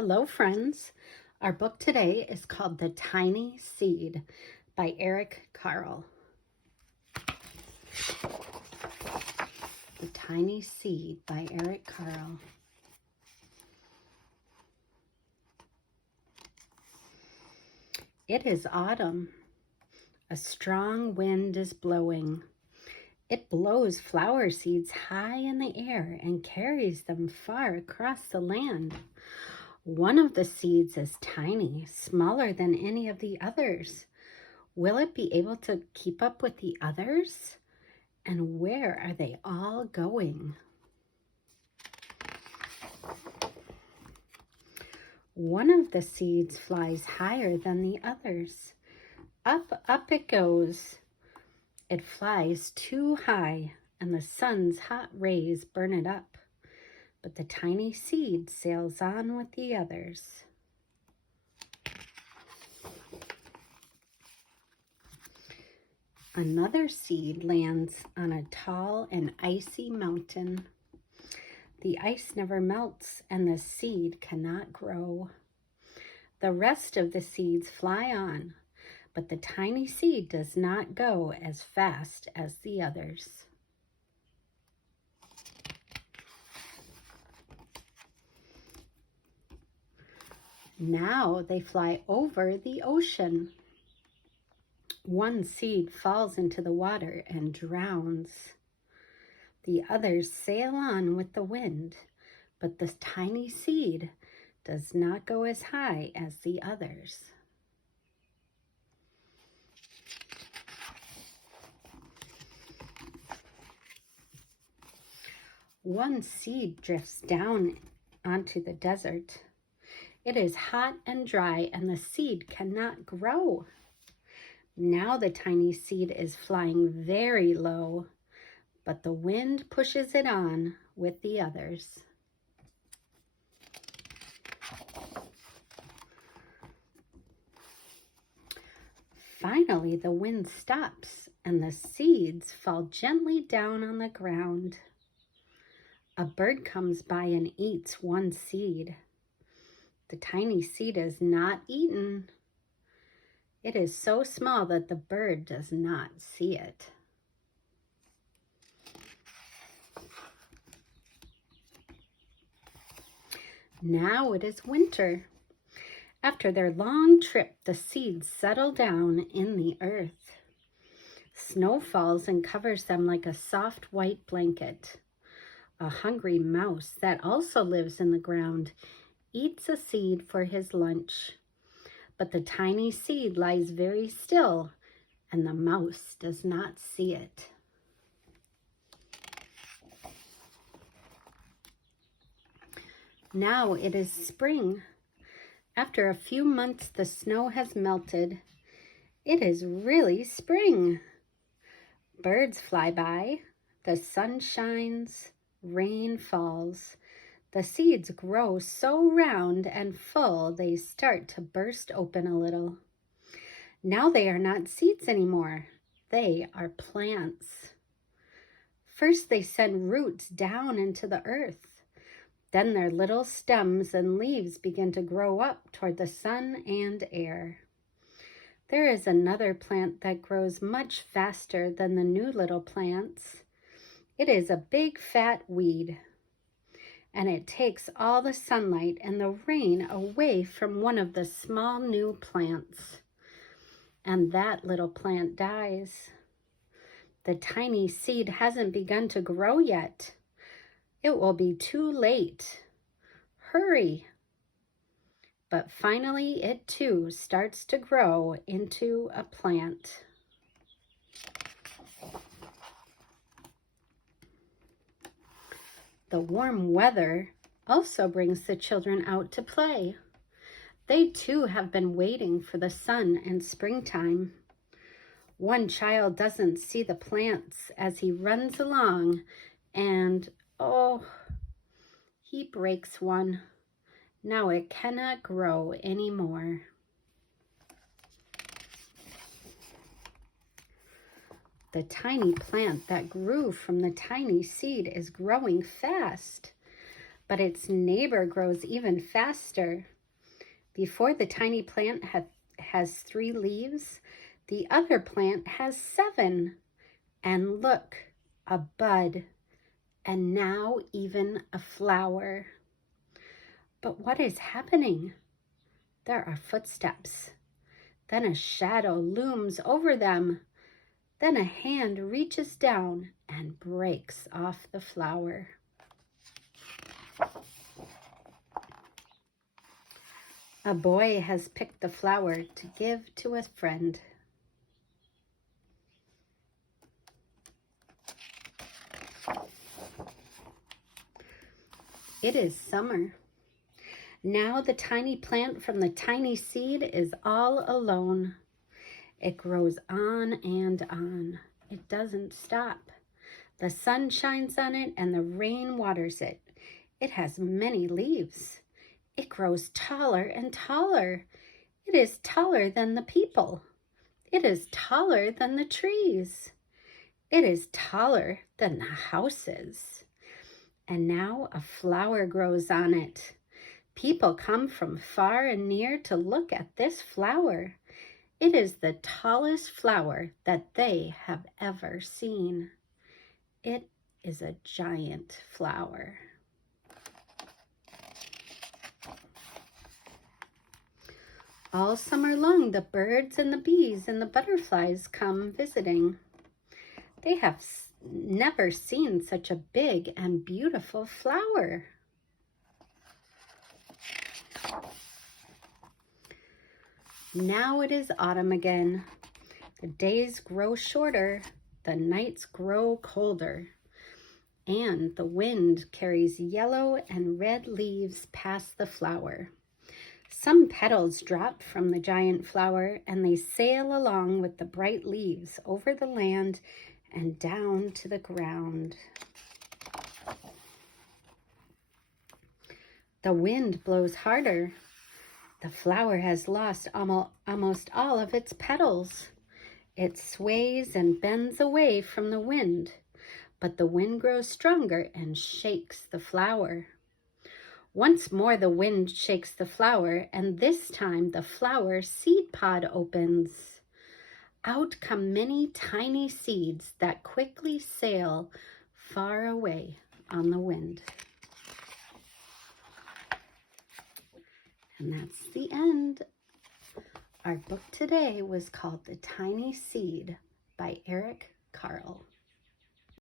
Hello, friends. Our book today is called The Tiny Seed by Eric Carle. The Tiny Seed by Eric Carle. It is autumn. A strong wind is blowing. It blows flower seeds high in the air and carries them far across the land. One of the seeds is tiny, smaller than any of the others. Will it be able to keep up with the others? And where are they all going? One of the seeds flies higher than the others. Up, up it goes. It flies too high, and the sun's hot rays burn it up. But the tiny seed sails on with the others. Another seed lands on a tall and icy mountain. The ice never melts, and the seed cannot grow. The rest of the seeds fly on, but the tiny seed does not go as fast as the others. Now they fly over the ocean. One seed falls into the water and drowns. The others sail on with the wind, but the tiny seed does not go as high as the others. One seed drifts down onto the desert. It is hot and dry, and the seed cannot grow. Now the tiny seed is flying very low, but the wind pushes it on with the others. Finally, the wind stops, and the seeds fall gently down on the ground. A bird comes by and eats one seed. The tiny seed is not eaten. It is so small that the bird does not see it. Now it is winter. After their long trip, the seeds settle down in the earth. Snow falls and covers them like a soft white blanket. A hungry mouse that also lives in the ground eats a seed for his lunch. But the tiny seed lies very still, and the mouse does not see it. Now it is spring. After a few months, the snow has melted. It is really spring. Birds fly by, the sun shines, rain falls. The seeds grow so round and full they start to burst open a little. Now they are not seeds anymore. They are plants. First they send roots down into the earth. Then their little stems and leaves begin to grow up toward the sun and air. There is another plant that grows much faster than the new little plants. It is a big fat weed, and it takes all the sunlight and the rain away from one of the small new plants. And that little plant dies. The tiny seed hasn't begun to grow yet. It will be too late. Hurry! But finally it too starts to grow into a plant. The warm weather also brings the children out to play. They too have been waiting for the sun and springtime. One child doesn't see the plants as he runs along, and oh, he breaks one. Now it cannot grow anymore. The tiny plant that grew from the tiny seed is growing fast. but its neighbor grows even faster. Before the tiny plant has 3 leaves, the other plant has 7. And look, a bud, and now even a flower. But what is happening? There are footsteps. Then a shadow looms over them. Then a hand reaches down and breaks off the flower. A boy has picked the flower to give to a friend. It is summer. Now the tiny plant from the tiny seed is all alone. It grows on and on. It doesn't stop. The sun shines on it and the rain waters it. It has many leaves. It grows taller and taller. It is taller than the people. It is taller than the trees. It is taller than the houses. And now a flower grows on it. People come from far and near to look at this flower. It is the tallest flower that they have ever seen. It is a giant flower. All summer long, the birds and the bees and the butterflies come visiting. They have never seen such a big and beautiful flower. Now it is autumn again. The days grow shorter, the nights grow colder, and the wind carries yellow and red leaves past the flower. Some petals drop from the giant flower, and they sail along with the bright leaves over the land and down to the ground. The wind blows harder. The flower has lost almost all of its petals. It sways and bends away from the wind, but the wind grows stronger and shakes the flower. Once more the wind shakes the flower, and this time the flower seed pod opens. Out come many tiny seeds that quickly sail far away on the wind. And that's the end. Our book today was called The Tiny Seed by Eric Carle.